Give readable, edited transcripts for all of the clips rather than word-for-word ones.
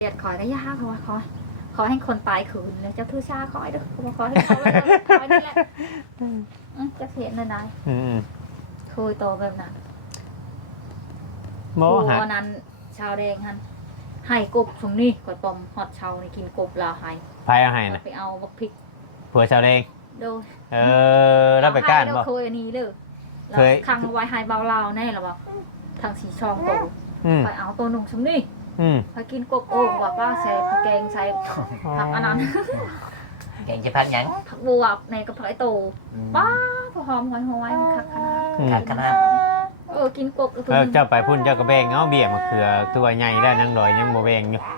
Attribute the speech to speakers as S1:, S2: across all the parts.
S1: เกลียดขอยก็ยากเพราะว่าขอให้คนตายคืนแล้วเจ้าทื่อชาขอยเด้อขอให้เขาไว้ขอยนี่แหละจะเห็นนายคุยโตแบบนั้นครูวันนั้นชาวแดงฮันให้กบสมนี่กดปอมฮอดชาวในกินกบลาให้
S2: ไผเอาให้นะ
S1: ไปเอาบักพริก
S2: ผัวชาวแดง
S1: ดู
S2: แล้วไปก้านบ่
S1: เคยอันนี้เด้อเคยคังไว้ให้เบาลาวแน่หรอบ่ทางสีช่องโตไปเอาตัวหนุ่มสมนี่พอกินกบโอ่ว่าป้าใส่แกงใส่ผักอันนั้น
S3: แกงจะพักยัง
S1: ผักบวบในกระเพาะโตป้าพอหอมหอยคักขนาดกินกบ
S2: เจ้าไปพุ่นเจ้าก็แบ่งเอาเบี้ยมะเขือตัวใหญ่ได้นั่งดอยยังบ่แบ่งอยู่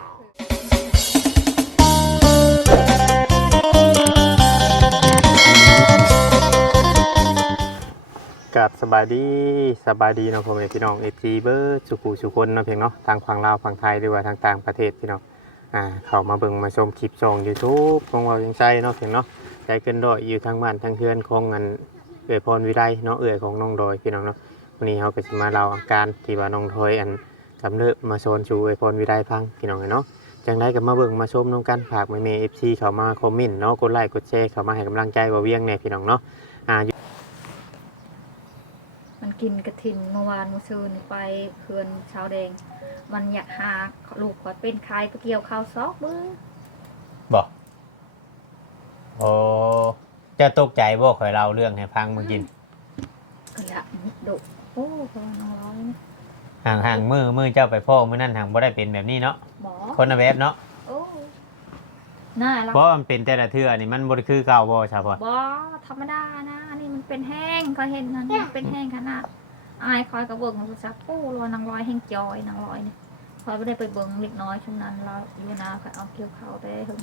S2: กับสบายดีเนาะพ่อแม่พี่น้องFGเบอร์สุคนเนาะเพียงเนาะทางฝั่งลาวฝั่งไทยหรือว่าทางต่างประเทศพี่น้องเข้ามาเบิ่งมาชมคลิปช่อง YouTube ของเรายังใช้เนาะเพียงเนาะใจเกินดอยอยู่ทางบ้านทางเฮือนของอันพรวิไลเนาะของน้องดอยพี่น้องเนาะวันนี้เฮาก็สิมาเล่าอาการที่ว่าน้องดอยอันกำเริบมาโซนชูพรวิไลฟังพี่น้องเนาะจังได๋ก็มาเบิ่งมาชมนํกันฝากแม่ FC เข้ามาคอมเมนต์เนาะกดไลค์กดแชร์เข้ามาให้กำลังใจว่าเวียงแน่พี่น้องเนาะ
S1: มันกินกระถิ่นเมื่อวานมื้อซื่นไปเขื่อนชาวแดงมันอยากหาลูกขอเป็นใครไปเกี่ยวข้าวซอกมือ
S2: บอกโอ้จะตกใจบ่ข่อยเล่าเรื่องให้ฟังเมื่อกี้
S1: ก็ละดุโอ้พอน้องร้อย
S2: ห่างมือเจ้าไปพ่อมื้อนั้นห่างบ่ได้เป็นแบบนี้เนาะคนละแบบเนาะ
S1: โอ้น่ารัก
S2: เพราะมันเป็นแต่ละเทื่อนี่มันบ่ได้คือเก่าบ่ชาวพ่อ
S1: บ่ธรรมดานะนี่มันเป็นแห้งก็เห็นนั่นเป็นแห้งขนาดอายคอยกับเบิ่งซักโอ้รอนางร้อยแห้งจอยนางร้อยนี่คอยไม่ได้ไปเบิ่งเล็กน้อยช่วงนั้นเราอยู่นาคอยเอาเกี่ยวข้าวไปถึง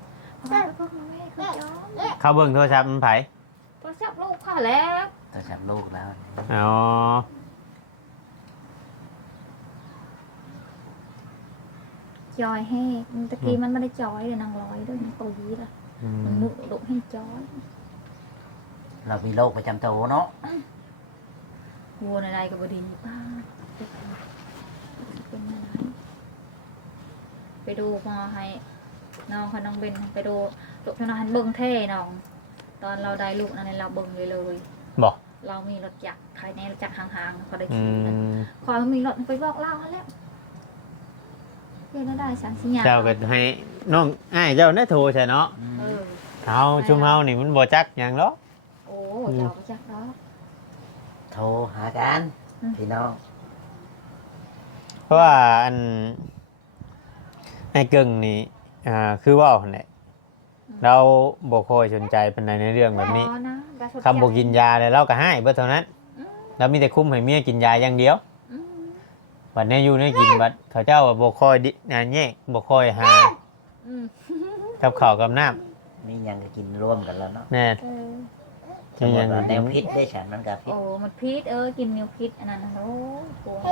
S2: เขาเบิ่งโทรศัพท์มันไผ
S1: โทรศัพท์ลูกค่ะแล้ว
S3: โทรศัพท์ลูกแล้ว
S2: อ๋อ
S1: จอยแห้งตะกี้มันไม่ได้จอยเลยนางร้อยด้วยมันตัวยีละมันมุดุให้จอย
S3: เรามีโรคประจำตัวเนาะ
S1: วัวในก็บดีป้าเป็นอะไรไปดูมาให้น้องค่ะน้องเบนไปดูลูกน้องหันเบิ้งเท่น้องตอนเราได้ลูกนั่นเราเบิ้งเลย
S2: บอก
S1: เรามีรถจักรใครแน่รถจักรห่างๆเขาได้ขี่พอมีรถไปบอกเล่าแล้วเพื่อนได้สัญญา
S2: เจ้าก็ให้น้องเจ้าได้โทรใช่เนาะเอาชุมเฮานี่มันบ่จักอย่างหรอก
S1: โอ้เจ้าบ่จักเนาะ
S3: โทรหากันพี่น้อง
S2: เพราะว่าอันไอ้เกิงนี่คือว่าแหละเราบ่ค่อยสนใจปานใดในเรื่องแบบนี้คำบ่กินยาเลยเราก็ให้เบิดเท่านั้นเรามีแต่คุมให้เมียกินยาอย่างเดียวบัดนี้อยู่ในกินบัดเขาเจ้าบ่ค่อยแยกบ่ค่อยหากับข้าวกับน้
S3: ำมีหยังก็กินร่วมกันแล้วเนาะ
S2: แน่
S3: มีหยังแนวพิษได้ฉันมันก็พิษ
S1: โอ้มันพิษกินแนวพิษอันนั้นโอ้กลัว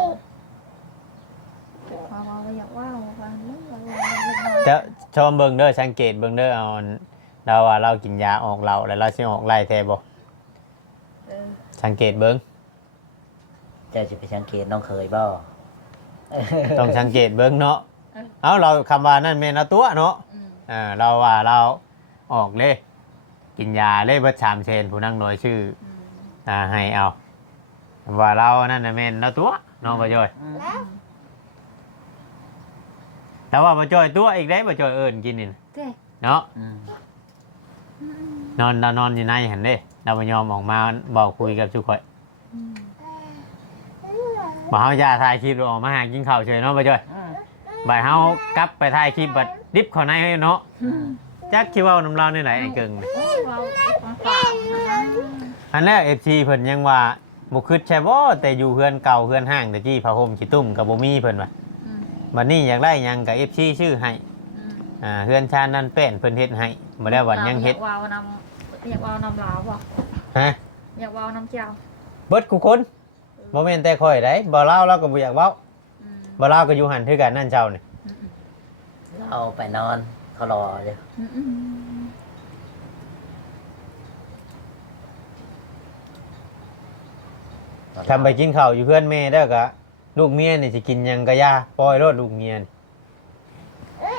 S1: อยากว่า
S2: จะชมเบิ่งเด้อสังเกตเบิ่งเด้อเอาเราว่าเรากินยาออกเราแล้วเราสิออกไล่แท้บ่สังเกตเบิ่ง
S3: เจ้าสิไปสังเกตน้องเคยบ่
S2: ต้องสังเกตเบิ่งเนาะเอาเราคำว่านั่นแม่นเอาตัวเนาะเราว่าเราออกเลยกินยาเลยเบิด3เชนผู้นั่งน้อยชื่อให้เอาว่าเรานั่นน่ะแม่นเอาตัวน้องบ่ย่อยแล้วว่าบ่จ่อยตัวอีกได้บ่จ่อยเอิญกินนี่เนาะนอนอยู่ในหันเด้เราบ่ยอมออกมาบอกคุยกับทุกคนบ่เฮาอย่าถ่ายคลิปออกมาหากินข้าวเฉยเนาะบ่จ่อยบ่เฮากลับไปถ่ายคลิปบัดดิบเข้าในเนาะจักสิเว้าน้ำเราในไหนไอ้เกิงอันแรก FC เพิ่นยังว่าบ่คิดใช่บ่แต่อยู่เฮือนเก่าเฮือนห้างแต่จี้ผ้าห่มขี้ตุ้มก็บ่มีเพิ่นว่าบัดนี้อยากได้หยังกับ FC ชื่อให้เฮือนชาญนั่นแป้นเพิ่นเฮ็ดให้บ่ได้ว่ายังเฮ็ด
S1: อยากวาวน้ำลาวบ่
S2: ฮะ
S1: อยากวาวน้ำเจ้า
S2: เบิดกูคนบ่แม่นแต่ข่อยได้บ่ลาวเราก็บ่อยากเว้าบ่ลาวก็อยู่หั่นคือกันนั่นเจ้านี่
S3: เอาไปนอนเขารอเลย
S2: ทำไปกินข้าวอยู่เพื่อนแม่เด้อก็ลูกเมียนี่สิกินหยังก็ย่าปล่อยรถลูกเมียนี่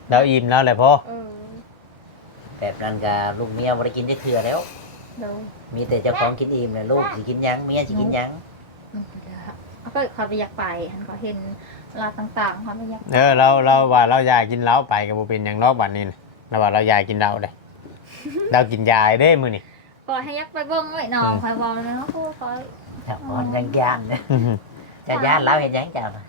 S2: แล้วอิ่มแล้วแหละพ่อ
S3: แบบนั้นก็ลูกเมียบ่ได้กินได้เทื่อแล้ว
S1: โดย
S3: มีแต่เจ้าของกินอิ่มเลยลูกสิกินหยังเมียสิกินหยัง
S1: เขาก็เขาไปอยากไปเขาเห็นร้านต่างๆเขาไปอยาก
S2: เราว่าเราอยากกินเหล้าไปกับบ่เป็นหยังรอบบัดนี้นะเราว่าเราอยากกินเหล้าเลย เรากินยาเด้มื้อนี่
S1: ก็ให้ยักไปเบิ้งไว้น้องคอยบอกเลยนะพูดคอย
S3: เจ้าอ่อนยังย่านเลยเจะย่านแล้วเห็นหยังเจ้าน่ะ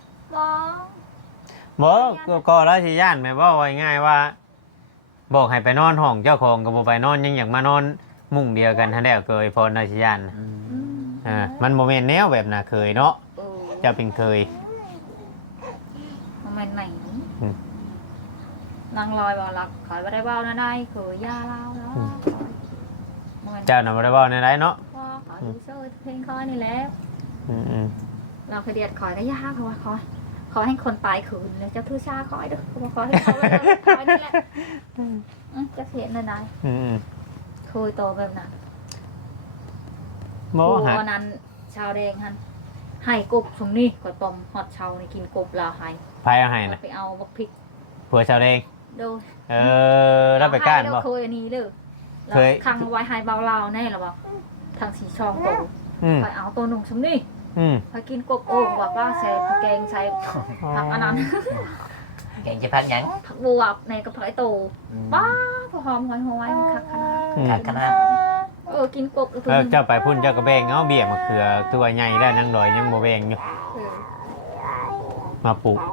S1: บอก
S2: ก็เราสิย่านแม่ว่าไว้ง่ายว่า บอกให้ไปนอนห้องเจ้าของก็บ่ไปนอนยังอยากมานอนมุ้งเดียวกันทันแล้วเคยพอเราสิย่านนะมันบ่แม่นแนวแบบน่ะเคยเนาะเจ้าเป็นเคย
S1: ทำไมไหน
S2: อืม
S1: นางลอยบอกหลักขอยไม่ได้เบ้านะได้คือยาเล่าแล้ว
S2: เจ้าน่ะบ่ได้เว้าในไรเนาะ
S1: ว่าขอดูโซ่เพลงคอยนี่แหล้ว
S2: อืม
S1: เราเคยเดียดขอยก็ยากเพราะว่าขอให้คนตายคืนเลยเจ้าทื่อชาขอยเด้อขอให้เขาไว้ขอยนี่แหละจะเห็นนาย เคยโตแบบนั้น
S2: บ่หา
S1: วันนั้นชาวแดงฮันให้กบสมนี่ก่อนปอมฮอดชาวในกินกบลาวให้
S2: ไผเอาให้น่ะ
S1: ไปเอาบักพริก
S2: ผัวชาวแดง
S1: โดย
S2: แล้วไปก้าน
S1: เรา
S2: บ่
S1: เคยอันนี้เด้อ
S2: เคย
S1: ขังเอาไว้ให้เบาลาวแน่หรอบอกทางสีช่องโต
S2: อืม
S1: ไปเอาตัวหนุ่มสมนี่
S2: อืม
S1: ไปกินกบโอ่งบอกว่าใส่ผักแกงใส่ผักอันนั้น
S3: แกงจะพักหยัง
S1: ผักบวบในกระเพาะโตป้าพอหอมหอยหอยคักขนาด
S3: ขาดขนาด
S1: กินกบตัว
S2: แล้ว
S1: นึง
S2: เจ้าไปพุ่นเจ้าก็แบ่งเอาเบี้ยมะเขือตัวใหญ่แล้วนางดอยยังบ่แบ่งอยู่
S1: เออ
S2: มาปลูก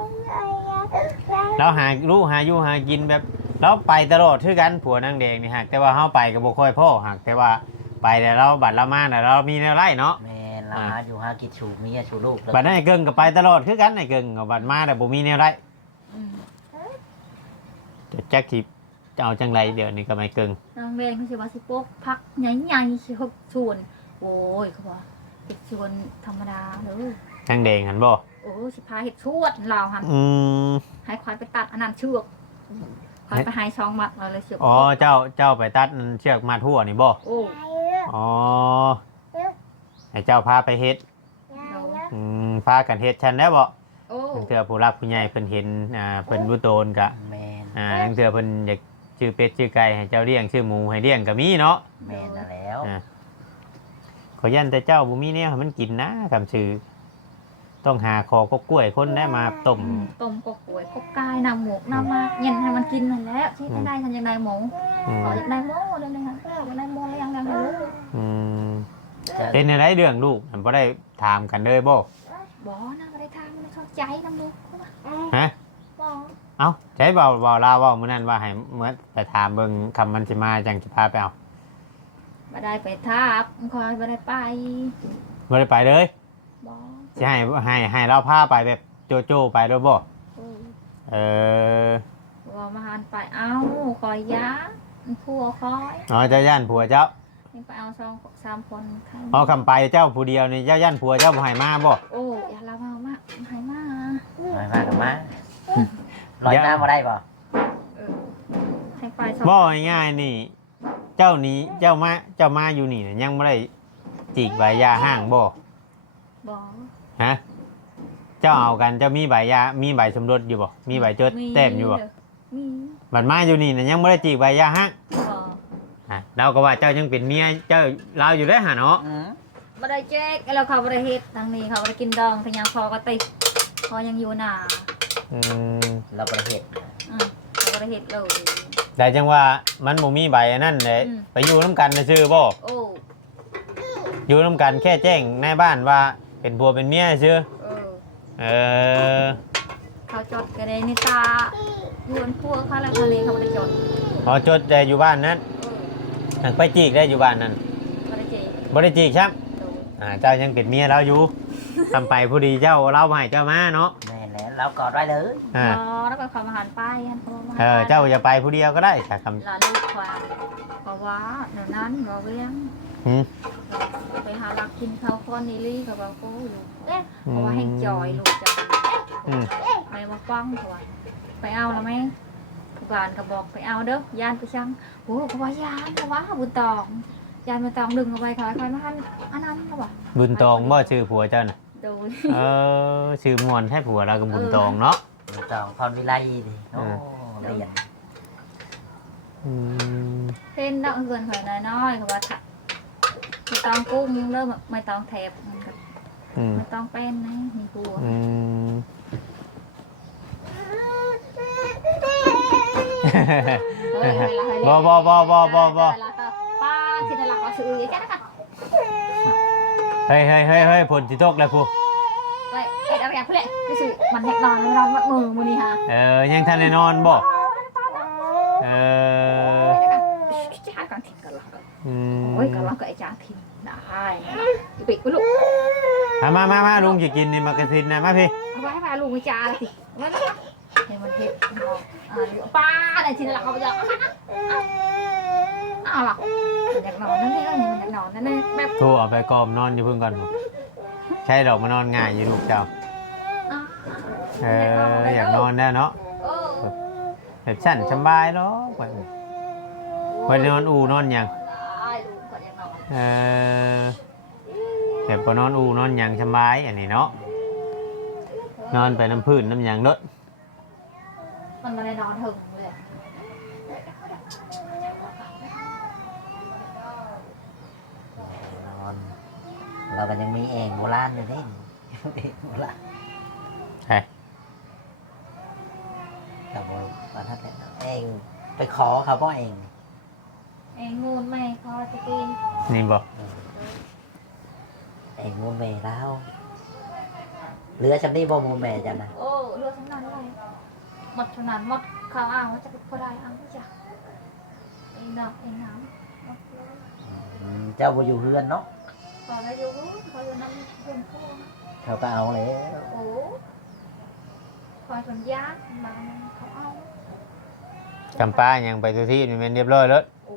S2: เราหาลูกหาอยู่หากินแบบเราไปตลอดคือกันผัวนางแดงนี่หากแต่ว่าเฮาไปก็บ่ค่อยพ่อหากแต่ว่าไปแต่เราบัดละมาน่ะเรามีแนวไร่เนาะ
S3: แม่นเราหาอยู่หากินชูเมียชูลูกแล้ว
S2: บัดนั้นไอ้เกิงก็ไปตลอดคือกันไอ้เกิงก็บัดมาแต่บ่มีแนวไร่
S1: อืม
S2: จะแจ็คสิจะเอาจังไรเดี๋ยวนี้ก็ไม่เกิง
S1: นางแดงเขาสิว่าสิปกพักใหญ่ๆสิเขาชวนโอ้ยเขาบอกเห็ดชวนธรรมดาเลย
S2: นางแดงหันบ่
S1: โอ้สิพาเห็ดชวดลาวหัน
S2: อืม
S1: ให้ควายไปตัดอันนั้นเชือกควายไปให้ช่องมัดเราเลยเชือก
S2: อ๋อเจ้าไปตัดเชือกมาทั่วนี่บ่
S1: โอ้
S2: อ๋อไอ้เจ้าพาไปเฮ็ด
S1: เรา
S2: พากันเฮ็ดฉันได้บ่
S1: โอ้
S2: ตั้งแต่ผู้รักผู้ใหญ่เพิ่นเห็นเพิ่นรู้โตนกะ
S3: แม่น
S2: ตั้งแต่เพิ่นอยากชื่อเป็ดชื่อไก่ให้เจ้าเลี้ยงชื่อหมูให้เลี้ยงก็มีเนาะ
S3: แม่นนั่นแล้ว
S2: ขอยันแต่เจ้าบ่มีแนวให้มันกินนะคำชื่อต้องหาคอกกล้วยคนได้มาต้ม
S1: ต้มกบป่วยกบกายนำหมูนำมาเย็นให้มันกินนั่นแหละที่จะได้ทันยังได้หมู
S2: อืม
S1: ขออยากได้หมูเลยเลยค่ะอยากได้หมูแล้วยังให้ลูก
S2: อืม
S3: จะ
S2: เป็นอะไรเรื่องลูกมันบ่ได้ถามกันเลยบ่
S1: บ่นะไม่ได้ทำมันชอบใจน้ำลูกเขาว่า
S2: ฮะ
S1: บ่
S2: เอ้าใช้เบาลาวเว้ามื้อนั้นว่าให้เมื่อไปถามเบิ่งคำมันสิมาจังสิพาไปเอา
S1: ไม่ได้ไปทับคอยไม่ได้ไป
S2: บ่ได้ไปเลย
S1: บ่
S2: สิให้เราพาไปแบบโจไปด้วยบ่
S1: โอ้
S2: เออ
S1: บ่มาหันไปเอาคอยยาผัวคอย
S2: อ๋อเจ้าย่านผัวเจ้า
S1: นี่ไปเอา3 คนค่ะ
S2: อ๋อคำไปเจ้าผู้เดียวนี่เจ้าย่านผัวเจ้าบ่ให้มาบ่
S1: โอ้อย่าละมามาให้มา
S3: มากับมาลอยน้ำมาได้ป่ะ
S1: เออให้ไป
S2: บ่ง่ายๆนี่ เจ้านี้เจ้ามาอยู่นี่น่ะยังบ่ได้จีกใบยาห้างบ่
S1: บ่
S2: ฮะเจ้าเอากันเจ้ามีใบยามีใบสมรสอยู่บ่มีใบจดแต้มอยู่บ่
S1: มี
S2: บัดมาอยู่นี่น่ะยังบ่ได้จีกใบยาห้าง
S1: บ่
S2: เราก็ว่าเจ้ายังเป็นเมียเจ้าเราอยู่ได้อหาเนาะ
S1: บ่ได้แจกแล้วเขาบ่ได้เฮ็ดทางนี้เขาบ่ได้กินดองพยังพอก็ติดพอยังอยู่หน้า
S3: เราประเทศ
S1: เขาบ่ได้เฮ็ดเลย
S2: แต่จังว่ามันบ่มีใบอันนั้นเลย
S1: อืม
S2: ไปอยู่น้ำกันซื่อๆบ่
S1: โอ้
S2: อยู่น้ำกันแค่แจ้งในบ้านว่าเป็นผัวเป็นเมียซื่อ
S1: เออ
S2: เออ
S1: เขาจดกันในนิตาอยู่บนพวกเขาแล้วทะเลเขาบ่ได้จด
S2: พอจดได้อยู่บ้านนั้น
S1: เออ
S2: หักไปจีกได้อยู่บ้านนั้น
S1: บ่ได้เจก
S2: บ่ได้จีกครับ
S1: โดย
S2: เจ้ายังเป็นเมียเราอยู่ ทำไปผู้ดีเจ้าเราบ่ให้เจ้ามาเนาะ
S3: แม่นแล้วเรากอดไว้เลย
S2: อ่า
S1: แล้วก็เขามาหันไปหันเขามา
S2: เจ้าจะไปผู้เดียวก็ได้ค่ะค
S1: หลานลูกความเพราะว่าเดี๋ยวนั้นบ่เวียง
S2: ำหืม
S1: ไปหาลักกินเขาคนนี่ลี่เขาบอกกูอยู่เอ๊ะเพราะว่าให้จอยลูกจอย
S2: อืม
S1: ไปมาฟังเขาว่าไปเอาแล้วไหมผู้การก็บอกไปเอาเด้อย่านไปช่างโอ้เขาว่ายานเขาว่าบุญตองยานบุญตองดึงเอาไปคอยมาหันอันนั้นเขาว่า
S2: บุญตองบ่ชื่อผัวเจ้าน่ะ
S1: โดย
S2: ชื่อมวนให้ผัวเรากับบุญตองเนาะ
S3: ตสองพรวิไลดิโอ้เรียน
S1: เห็นดอกเงินหอยน้อยๆเขาว่าถ้าไม่ต้องกุ้งเริ่มไม่ต้องแถบไม่ต้องเป็นนะมีบัว
S2: บ่
S1: ป้าที่นั่นละก็ซื้อเยอะแยะนะคะ
S2: เฮ้ยผลที่ตกแล้วผู้
S1: ไปอะไรอย่างเพื่อนก็ซื้อมันแหกนอนมันนอนมัดมือมือนี่ฮะ
S2: ยังทันได้นอนบ่
S1: จ้าก่อนทิ้งกันละกันโอ้ยกันละก็ไอ้จ้าทิ้งได้ปิดไปลูก
S2: มาลุงจะกินนี่มากระทินนะมาพี่
S1: เอาไว้ให้มาลูกไม่จ้าสิมันเห็นมันเห็ดป้าในที่นั่นละเขาจะเอาหรออยากนอนนั่นนี่ก็อยากนอนนั่นนี่แบบ
S2: โทรเอาไปกอมนอนอยู่เพิ่งก่อนใช่ดอกมานอนง่ายอยู่ลูกเจ้าอยากนอนแน่เนาะแบบฉันสบายเนาะวันนอนอูนอนยังแบบพอนอนอูนอนยังสบายอันนี้เนาะนอนไปน้ำพื้นน้ำยังเนอะ
S1: มันมาในนอนถึงเลย
S3: นอนเราก็ยังมีเองโบราณอยู่นี่โบราณ
S2: ใช่
S3: กับโบราณเองไปขอเขาพ่อเอง
S1: เองงูนไม่พอจะกิน
S2: นี่บอก
S3: เองมูลเมย์แล้วเรือจำนี่บ่มูลเมย์จันนะ
S1: โอ้เรือทั้งนั้นเลยหมดเท่านั้นหมดข้าวอ้างว่าจะเป็นพอได้อ้างไม่จ้ะเองดอกเองน้ำหมดเลย
S3: เจ้าบ่อยู่เฮือนเนาะ
S1: พอแล้วอยู่เขาอยู่น้ำเพื่อนพ่อ
S3: เขาก็เอาเลย
S1: โอ้คอยคนยากมาเขาเอา
S2: จำป้ายังไปทุกที่นี่เป็นเรียบร้อยแล้ว
S1: โอ้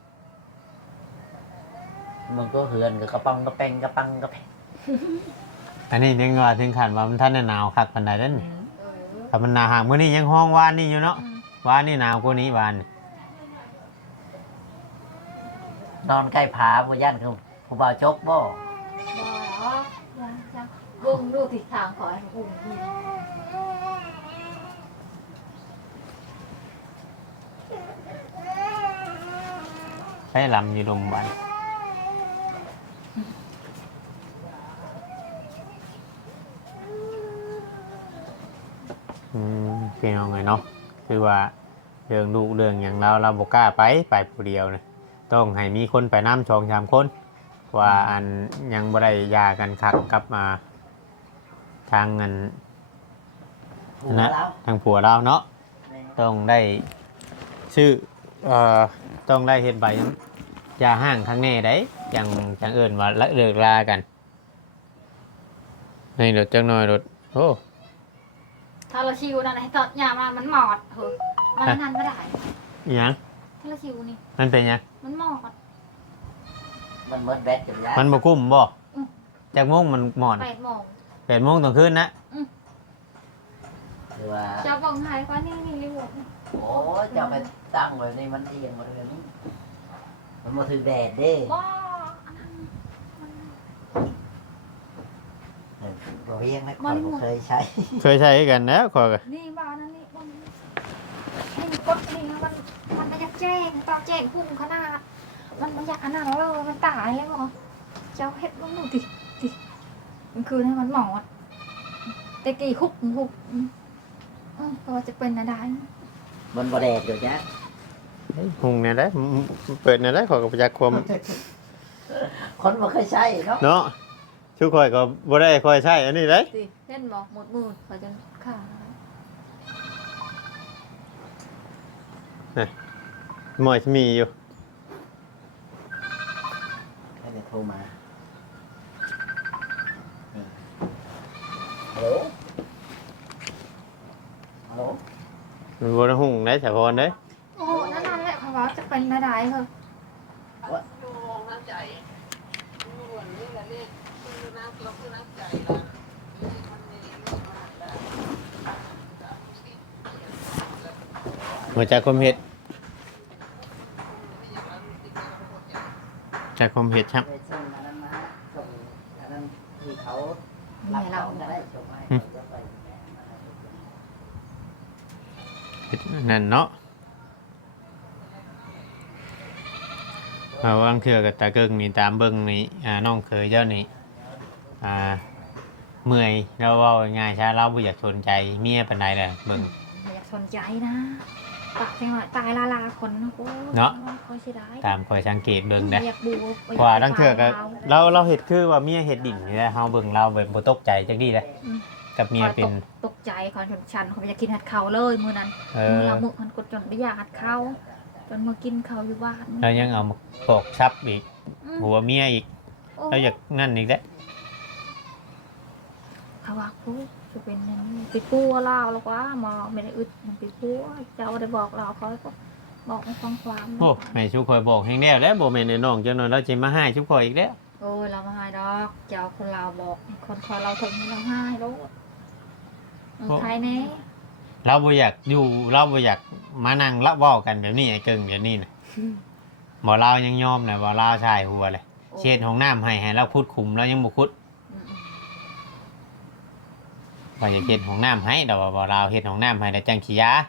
S3: มันก็เฮือนกับกระปังกระแปงกระปังกระแพง
S2: อันนี้ยังว่าถึงขันว่ามันท่านหนาวคักปันใดนั่นถ้ามันหนาวห่างมื้อนี้ยังห้องวานนี่อยู่เนาะวานนี่หนาวกว่านี้วาน
S3: นอนใกล้ผาผู้ย่านคือผู้บ่าวจกบ่
S1: บ่หรอยังจังวงดูทิศทางขอให้วงดี
S2: ให้ลำอยู่ลมบ้านพี่น้องไงเนาะคือว่าเรื่องลูกเรื่องอย่างเราบ่กล้าไปผู้เดียวนะต้องให้มีคนไปน้ำชองชามคนว่าอันยังบ่ได้ยากันคักกลับมาทางเงินนะทางผัวเราเนาะต้องได้ชื่อต้องได้เฮ็ดใบยาห้างข้างแน่ได้อย่างเอิ้นว่าเลิกลากันนี่รถจังหน่อยรถโอ้
S1: ถ้าเราชิวนั่นให้ตอดยามามันหมอดเหอะมันนั่นไม่ได้
S2: อิหยัง
S1: ถ้าเราชิวนี่
S2: มันเป็นหยัง
S1: มันหมอด
S3: มันเมิดแบตจังยา
S2: มันบ่กุ้มบ่จากโมงมันหมอน
S1: 8 โมง
S2: 8 โมงตอนคืนนะ
S3: คือว่า
S1: เจ้าบังไทยว่านี่รีวอร์ด
S3: โอ้เจ้าไปตั้งไว้นี่มันเอียงมาเลยนี่มันมาถือแดดเด้
S1: บ้า
S3: เราเอียงนะคนเคยใช้
S2: เคยใช้กันแล้วขอกัน
S1: นี่บ้านั่นนี่บ้านี่กดนี่มันไม่อยากแจ้งตอนแจ้งพุ่งขนาดมันไม่อยากอันนั้นเลยมันตายแล้วเหรอเจ้าเฮ็ดลงหนูดิมันคือให้มันหมอดแต่กี่หุบก็จะเป็นอะไร
S3: มันบ่แดดอยู่จ้ะ
S2: หุงเนี่ยได้เปิดเนี่ยได้ขอกับประจักษ์ความ
S3: คนบ่เคยใช้เนาะ
S2: เนาะชุกคอยก็บ่ได้คอยใช้อันนี้ได้
S1: สิเล่นบอกหมดมือเขาจะขา
S2: หมอยมีอยู่
S3: ให้เดี๋ยวโทรมาฮัลโหลฮัลโหล
S2: มันบ่ได้หุงได้เฉพาะเด้
S1: โอ้นั่นแหละเขาว่าจะเป็นอะไรเหรอ
S2: มาจากความเฮ็ดจากความเฮ็ดครับ
S3: ไปส่งอันนั้นมาส่งอันนั้นที่เขา
S1: เนี่ยเรา
S3: จะได้ส่งมาให้
S2: อืม
S3: เขาจะไป
S2: นั่นเนาะเอาวางเถื่อกับตาเกิงนี่ตามเบิ่งนี่น้องเคยเจ้านี่เมื่อยเราเว้าง่ายๆช้าเราบ่อยากสนใจเมียปานใดเลยเบิ่ง
S1: ไม่อยากสนใจนะปากจังหวะตายลาคนนะกู
S2: เนาะ
S1: คอยเสียดาย
S2: ตามคอยสังเกตเบิ่ง
S1: ไม่
S2: นะ
S1: อยากดู
S2: กว่าดังเถื่อก็เราเฮ็ดคือว่าเมียเฮ็ดดินนี่แหละเฮาเบิ่งเราแบบบ่ตกใจจักดีเลยกับเมียเป็น
S1: ตกใจคอยชนชันเขาไม่อยากกินหัดเขาเลยมื้อนั้น มือเราหมึกมันกดจนไม่อยากหัดเขาจนมากินเขาอยู่บ้าน
S2: แล้วยังเอามาโขกซับอีก หัวเมียอีก
S1: โอ้
S2: แล้วอยากนั่นอีกเด้อ
S1: เขาว่ากูจะเป็นอย่างนี้ไปกู้เราแล้วว่าหมอไม่ได้อึดมันไปกู้เจ้าได้บอกเราเขาก็บอกมาฟังความ
S2: โอ้ให้ชุกคอยบอกแฮงแล้วแล้วบ่แม่นไอ้น้องจังหน่อยเราสิมาให้ชุกคอยอีกแล้ว
S1: โอ้ยเรามาให้ดอกเจ้าคนเราบอกคนคอยเราถึงเราให้แล้วใครเน่
S2: เราบ่อยากอยู่เราบ่อยากมานั่งละเว้ากันแบบนี้ไอ้เกิงแบบนี้น่ะบ่เรายังยอมน่ะบ่เราชายหัวเลยเช็ดห้องน้ำให้เราพุดคุมเรายังบ่คุดว่าอยากเฮ็ดห้องน้ำให้แต่ว่าบ่เราเฮ็ดห้องน้ำให้แล้วจังสิยา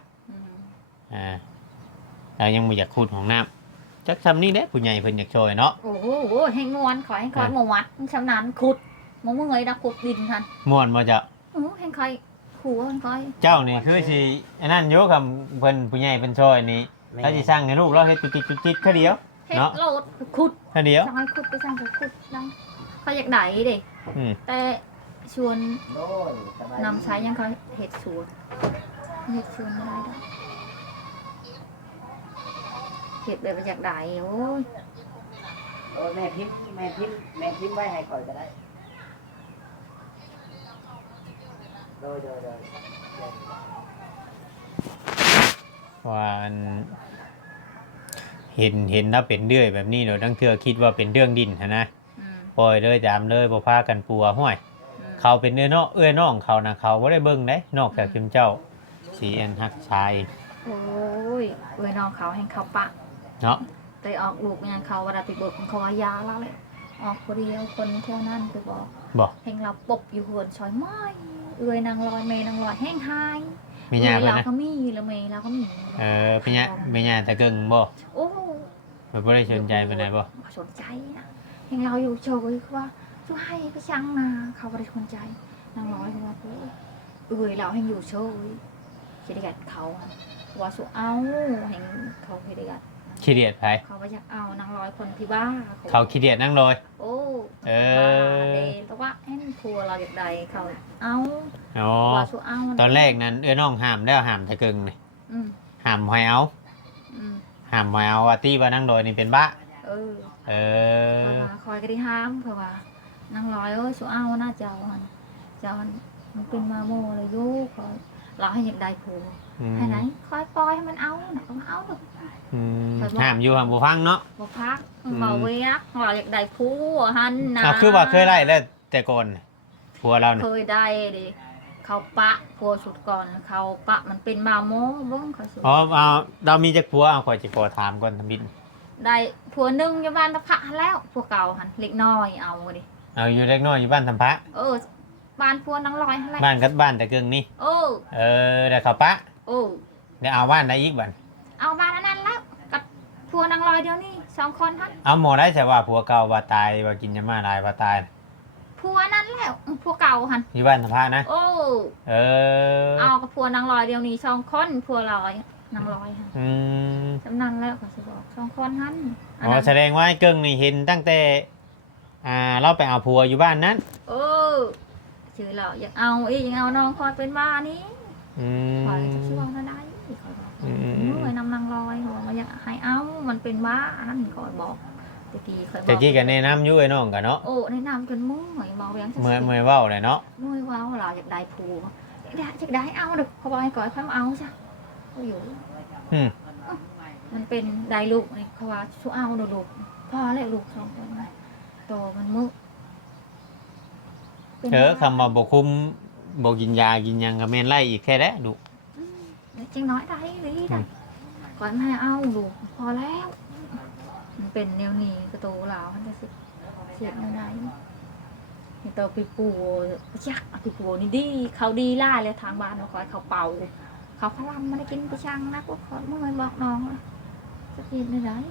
S2: เรายังบ่อยากขุดห้องน้ำจักซำนี้เด้ผู้ใหญ่เพิ่นอยากช่วยเนาะ
S1: โอ้โหให้งวนขอให้คอยหมวัดชำนาญขุดมองเมื่อยดักขุดดินทัน
S2: ม่วนบ่เจ้า
S1: โอ้ให้คอยขู่ให้คอย
S2: เจ้านี่คือสิอันนั้นอยู่กับเพิ่นผู้ใหญ่เพิ่นช่วยนี่เราสิสร้างให้ลูกเราเฮ็ดจุดๆๆแค่เดียว
S1: เฮ็ดโลดขุด
S2: แค่เดียว
S1: จะให้ขุดไปสร้างขุดนะเขาอยากได้เด็ก
S2: อืม
S1: แต่ชวน
S3: โอ้ยสบาย
S1: นำใช้ยังเขาเห็ดชวนเห็ดชวนไม่ได้ดอกเห็ดแบบอยากได้โอ้ย
S3: โอ้ยแม่พิมพ์ไว้ให้ก่อนก็ได้โดย
S2: ว่าอันเห็นถ้าเป็นเรื่อยแบบนี้เดี๋ยวทั้งเทื่อคิดว่าเป็นเรื่องดินหั้นนะ
S1: อืม
S2: ปล่อยเลยจามเลยบ่พากันปัวห้วย
S1: อืม
S2: เขาเป็นเอื้อน้องเขานะเขาบ่ได้เบิ่งได้นอกจากคุณเจ้าสีอันฮักชาย
S1: โอ้ยเอ้ยน้องเขาให้เขาปะ
S2: เนาะ
S1: แต่ออกลูกงานเขาเวลาไปเบิกของเขาว่ายาแล้วเลยออกคนเดียวคนเท่านั้นคือบอก
S2: บ่
S1: เฮงเราปบอยู่เหือนชอยไม้เอ้ยนางลอยเมย์นางลอยแห้งหาย
S2: มีหญ้า
S1: เอ้ย
S2: เพิ่น
S1: เรา
S2: นะ
S1: ก็มีแล้วเมย์เราก็มี
S2: เป็นหญ้ามีหญ้าตะเกิงบ่
S1: โอ้
S2: เพิ่นบ่ได้สนใจปานใดบ่
S1: สนใจนะเฮงเราอยู่เฉยคือว่าช่วยให้ก็ช่างนะเขาไม่ได้สนใจนางลอยคือว่าโอ้ยเอ้ยเราให้อยู่เฉยเฮ็ดกัดเขาอะว่าสุเอาเห็นเขาเฮ็ดกัด
S2: ขี้เดียดไผ
S1: เขาไม่อยากเอานางลอยคนที่บ้า
S2: เขาขี้เดียดนั่งเลย
S1: โอ้
S2: เออ
S1: เดแต่ว่าเอ็นครัวเราอยากได้เขาเอา
S2: อ๋อ
S1: ว่าสุเอา
S2: ตอนแรกนั้นน้องห้ามแล้วห้ามตะเกิงนี่
S1: อืม
S2: ห้ามให้เอา
S1: อืม
S2: ห้ามให้เอาว่าตี้ว่านั่งโดยนี่เป็นบ้า
S1: เออ
S2: เอ
S1: เพ
S2: อ
S1: ราะว่าคอยก็ได้ห้ามเพราะว่านางลอยสุเอาน่าเจ้าหันเจ้าหันมันเป็นมาโมเลยลูกคอยเราให้อยากได้ผัว
S2: อืม
S1: ให้ไหนคอยปล่อยให้มันเอาน่ะก็มาเอาเถอะ
S2: อืมห้ามอยู่ห้ามบ่ฟังเนาะ
S1: บ่พักบ่เวียกเราอยากได้ผัวหันนะ
S2: คือว่าเคยไล่แล้วแต่ก่อนผัวเราเนี่ย
S1: เคยได้ดิเขาปะผัวสุดก่อนเขาปะมันเป็นมาโมเบิ่งเขาสุด
S2: อ๋อเอาเรามีจักผัวเอาขอจิขอถามก่อนทำบิน
S1: ได้ผัวหนึงอยู่บ้านตะพะแล้วผัวเก่าหันเล็กน้อยเอาดิ
S2: เอาอยู่เล็กน้อยอยู่บ้านทำพระ
S1: บ้านผัวนางลอยหั่นแหละ
S2: บ้านกับบ้านแต่เกิงนี่
S1: โอ้
S2: แต่เขาปะ
S1: โอ้
S2: เดี๋ยวเอาบ้านได้อีกบ้าน
S1: เอาบ้านอันนั้นแล้วกับผัวนางลอยเดียวนี่2คนหั่น
S2: เอาหมอได้แต่ว่าผัวเก่าว่าตายว่ากินยามาลายว่าตาย
S1: ผัวนั้นแล้วผัวเก่าหัน
S2: อยู่บ้านทำพระนะ
S1: โอ้
S2: เออ
S1: เอากับผัวนางลอยเดียวนี่2คนผัวลอยนางลอยหั่น
S2: อืม
S1: จำนันแล้วก็สิบอก2คนหั่นอัน
S2: อ๋อ
S1: นั้น
S2: แสดงว่าไอ้เกิงนี่เห็นตั้งแต่เราไปเอาผัวอยู่บ้านนั้น
S1: โอ้ชื่อเราอยากเอาอีกอยากเอาน้องคอยเป็นบ้านี้
S2: อืม
S1: คอยจะช่วยนั่นได้คอยบอก
S2: อืม
S1: เมื่อยนำนางลอยบอกมาอยากให้เอามันเป็นบ้าอันคอยบอกตะกี้คอยบอก
S2: แต่กี้กันแนะนำอยู่ไอ้น้องกันเนาะ
S1: โอ้แนะนำจนเมื่อยบอกอย่างจะ
S2: เมื่อยเว้าเลยเนาะ
S1: เมื่อยว้าวเราอยากได้ผัวอยากได้เอาเด็กเขาบอกให้ก่อยค่อยมาเอาจ้ะก็อยู่
S2: อืม
S1: มันเป็นได้ลูกนี่เขาว่าช่วยเอาเดี๋ยวลูกพ่อและลูก2คนโตมันมึกเป็น
S2: คำว่าบ่คุมบ่กินยากินหยังก็แม่นไล่อีกแค่นั้นลูก
S1: จริงน้อยได้หรือได้ก่อนมาให้เอาลูกพอแล้ว มันเป็นแนวนี้กระโตเหลามันจะเสียแนวไหนนี่ตัวปีปูยักษ์ปีปูนี่ดีเขาดีล่าเลยทางบ้านเราคอยเขาเป่าเขาพลังไม่ได้กินไปช่างนะก็ขอมึงเลยบอกน้องจะกินได้ไหน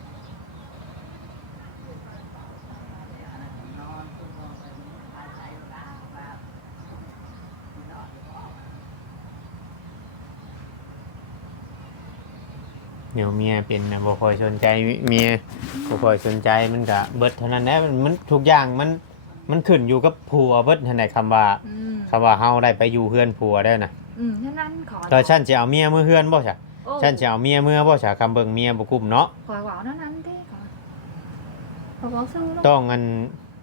S2: เดี๋ยวเมียเป็นน่ะบ่ค่อยสนใจเมียบ่ค่อยสนใจมันก็เบิดเท่านั้นแหละมันทุกอย่างมันขึ้นอยู่กับผัวเบิดนั่นแหละคำว่าเฮาได้ไปอยู่เฮือนผัวได้น่ะ
S1: ฉะนั้นขอ
S2: แต่ฉันสิเอาเมียมื้อเฮือนบ่ซะ
S1: โอ้
S2: ฉันสิเอาเมียมื้อบ่ซะคำเบิ่งเมียบ่กุ้มเนาะ
S1: ขอบอกนั้นเด้ขอบอกซื้อ
S2: ต้องอัน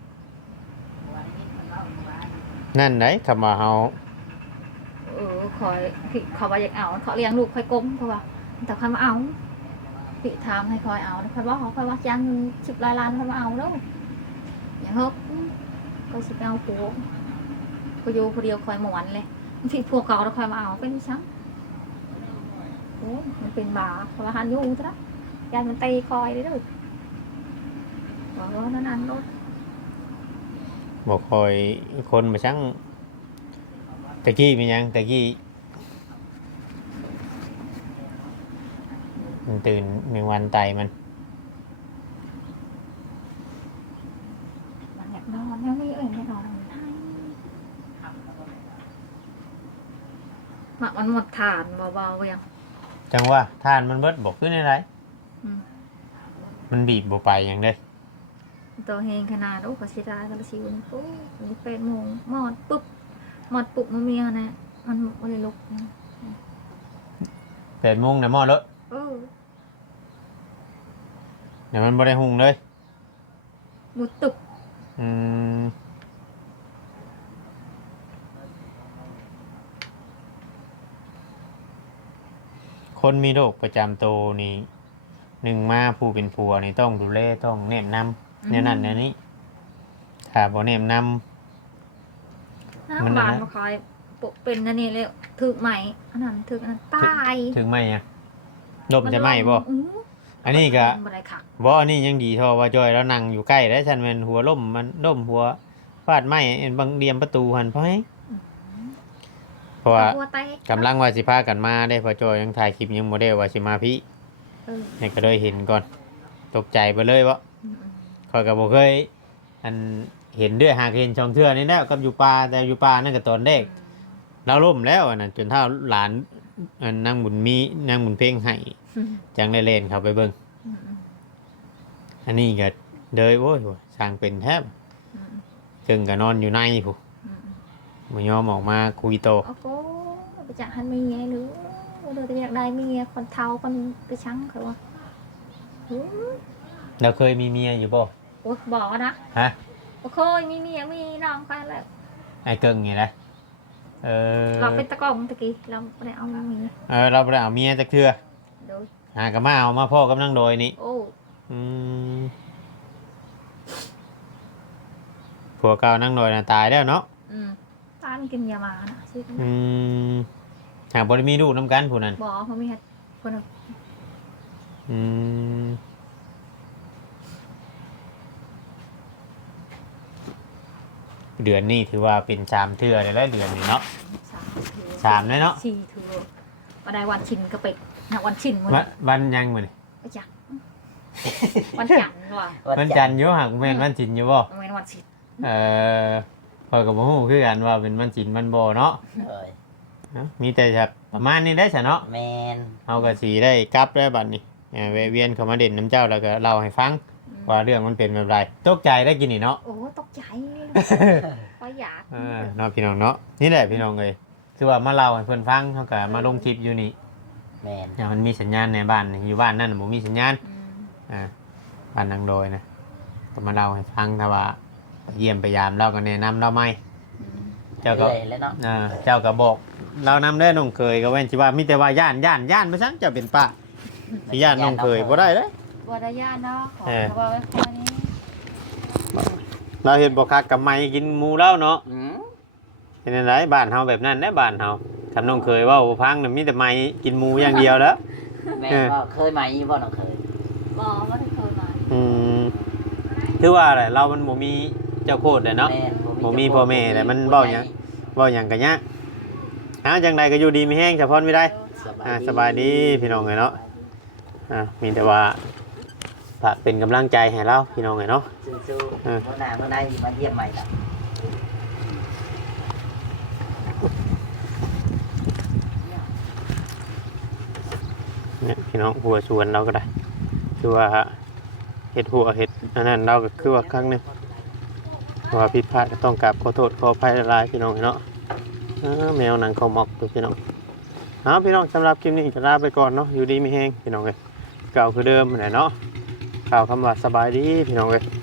S2: นั่นไหนคำว่าเฮา
S1: คอยพี่เขาว่าอยากเอาเขาเลี้ยงลูกคอยกลมเพราะว่าแต่คอยมาเอาพี่ทำให้คอยเอาคอยบอกเขาคอยว่าจ้าง10 ล้านคอยมาเอาแล้วอย่างเฮ้ยก็สิเอาผัวก็อยู่คนเดียวคอยหมวนเลยพี่ผัวเก่าแล้วคอยมาเอาเป็นชั้นโอ้มันเป็นบาเพราะว่าหันอยู่ซะนะยายมันตีคอยได้ด้วยบอกว่านั้นรถ
S2: บ่ค่อยคนมาชั่งตะกี้มีหยังตะกี้มันตื่นแมงวันไตมัน
S1: มันอยากนอนแล้วนี่ไม่นอนให้มันหมดฐานเบาๆยัง
S2: จังว่าทานมันเบิดบ่ขึ้นได้ไร
S1: อืม
S2: มันบีบบ่ไปหยังเด้
S1: ตัวเฮงขนาดโอ้ขอชิดากันละชิวันปุ๊บนี่8 โมงหมดปุ๊บมันมีอะไรมันเลยลุก
S2: 8 โมงน่ะหมอรถ
S1: เออ
S2: เดี๋ยวมันบ่ได้หุงเลย
S1: หมุดตึก
S2: อืมคนมีโรคประจำตัวนี่หนึ่งมาผู้เป็นผัวนี่ต้องดูแลต้องแนะนำแนวนั้นแนวนี้ถ้าบ่แนะนำ มัน
S1: บาน
S2: นะ
S1: มาคอยปกเป็นอันนี้เลยถึกใหม่อันนั้นถึกอันนั้นตาย
S2: ถึงไหมอ่ะลมจะไหมบ่ อันนี้ก็
S1: บ่ได้ค่ะ
S2: บ่อันนี้ยังดีเท่าว่าจอยแล้วนั่งอยู่ใกล้แล้วฉันเป็นหัวล่มมันล่มหัวฟาดไม้เอ็นบางเดียมประตูหันเพราะให้เพราะว่า
S1: หัวแตก
S2: กำลังว่าสิพากันมาได้พอจอยยังถ่ายคลิปยังบ่ได้ว่าสิมาพี่
S1: เออ
S2: ให้ก็เลยเห็นก่อนตกใจไปเลยว่า
S1: อืม
S2: ข้อยก็บ่เคยอันเห็นด้วยหากเห็นช่องเทื่อนี่แล้วกับอยู่ป่าแต่อยู่ป่านั่นก็ตอนเด็กเราล่มแล้วอันนั้นจนเท่าหลานอันนางบุญมีนางบุญเพ่งให้
S1: อืม
S2: จังได้เล่นเข้าไปเบิ่ง
S1: อืม
S2: อันนี้ก็เดยโว้ยสร้างเป็นแทบ
S1: อืม
S2: กึ่งก็นอนอยู่ในผู้
S1: อืม
S2: บ่ยอมออกมาคุยโต
S1: โอ้โหไปจากหันเมียหรือเดี๋ยวจะอยากได้เมียคนเท่าคนไปชังเขาว่าโอ้ย
S2: เราเคยมีเมียอยู่บ่
S1: โอ้ยบอกนะ
S2: ฮะ
S1: โอ้เคยมีเมียมีน้องใครแล้ว
S2: ไอ้เกิงนี่แหละเออ
S1: เราเป็นตะกร้องตะกี้เราไม่ได้เอาเมีย
S2: เราบ่ได้เอาเมียจักเทื่อ
S1: โดย
S2: หาก็มาเอามาพ่อกำลังโดยนี่
S1: โอ้
S2: อืมผัวเก่านั่งโดยน่ะตายแล้วเนาะ
S1: ตามันกินยามานะชื่อ
S2: อืมหากบ่ได้มีลูกนํกันผู้นั้น
S1: บอกเขามีคนหนึ่ง
S2: อืมเดือนนี้ถือว่าเป็น3เทื่อได้แล้วเดือนนี้เนาะ สามเลยเนาะ
S1: สี่เถือวันใดวันชินก็เป็ดนะวันชินมัน
S2: วันยังมื้อนี่
S1: ไปจักวันจันทร์ว่ะ
S2: วันจันทร์อยู่หากแม่นวันศิลป์อยู่บ่
S1: มันเป็นวันชิน
S2: เอ่อพอยกับบ่ฮู้คือกันว่าเป็นวันศิลป์วันบ่เนาะ
S3: เอ้ย
S2: เนาะมีแต่แบบประมาณนี้ได้ซะเนาะ
S3: แมน
S2: เฮาก็สิได้กลับได้บัดนี้แวะเวียนเข้ามาเด่นน้ำเจ้าแล้วก็เล่าให้ฟังว่าเรื่องมันเป็นแบบไรตกใจได้กินนี่เนาะ
S1: โอ้ตกใจก็อยาก
S2: เนาะพี่น้องเนาะนี่แหละพี่น้องเอ้ยคือว่ามาเล่าให้เพิ่นฟังเฮาก็มาลงคลิปอยู่นี่
S3: แมน
S2: มันมีสัญญาณในบ้านนี่อยู่บ้านนั่นน่ะบ่มีสัญญาณบ้านนางโดยนะก็มาเล่าให้ฟังถ้าว่าเยี่ยมไปยามเราก็แนะนำเราไหมเจ้าก็
S3: เลยแล้วเนาะ
S2: เจ้าก็บอกเรานำได้น้องเคยก็เว้นที่ว่ามีแต่ว่าย่านไปซั่นเจ้าเป็นป้าสิย่านน้องเคยบ่ได้เด้
S1: บัวดายาเนาะขอเขาบอกไว้พอนี้
S2: เราเห็นบ่คักกับไม้กินหมูแล้วเนาะ
S3: อืม
S2: เป็นจังไดบ้านเฮาแบบนั้นเด้บ้านเฮาคำน้องเคยเว้าบ่พังน่ะมีแต่ไม้กินหมูอย่างเดียวแล้ว
S3: แมนก็เคยมาอีบ่น้องเคย
S1: บอกว่าเคยมา
S2: อืมคือว่าอะไรเรามันบ่มีเจ้าโคตรเนาะ
S3: แม่น
S2: บ่มีพ่อแม่แต่มันเว้าหยัง เว้าหยังก็ยากหาจังใดก็อยู่ดีมีแฮงเฉพาะไม่ได้
S1: เออ
S2: สบายดีพี่น้องเนาะมีแต่ว่าฝากเป็นกำลังใจให้เราพี่น้องเนาะ
S3: สู้ๆเมื่อหน้าเมื่อไหร่มาเยี่ยมใหม่ละ
S2: เนี่ยพี่น้องหัวชวนเราก็ได้คือว่าเห็ดหัวเห็ดอันนั้นเราก็คือว่าครั้งหนึงว่าผิดพลาดก็ต้องกราบขอโทษขออภัยหลายๆพี่น้องเนาะแมวหนังเขาหมอกตัวพี่น้องพี่น้องสำหรับคลิปนี้จะลาไปก่อนเนาะอยู่ดีไม่แห้งพี่น้องเลยเก่าคือเดิมไหนเนาะข่าวคำว่าสบายดีพี่น้องเลย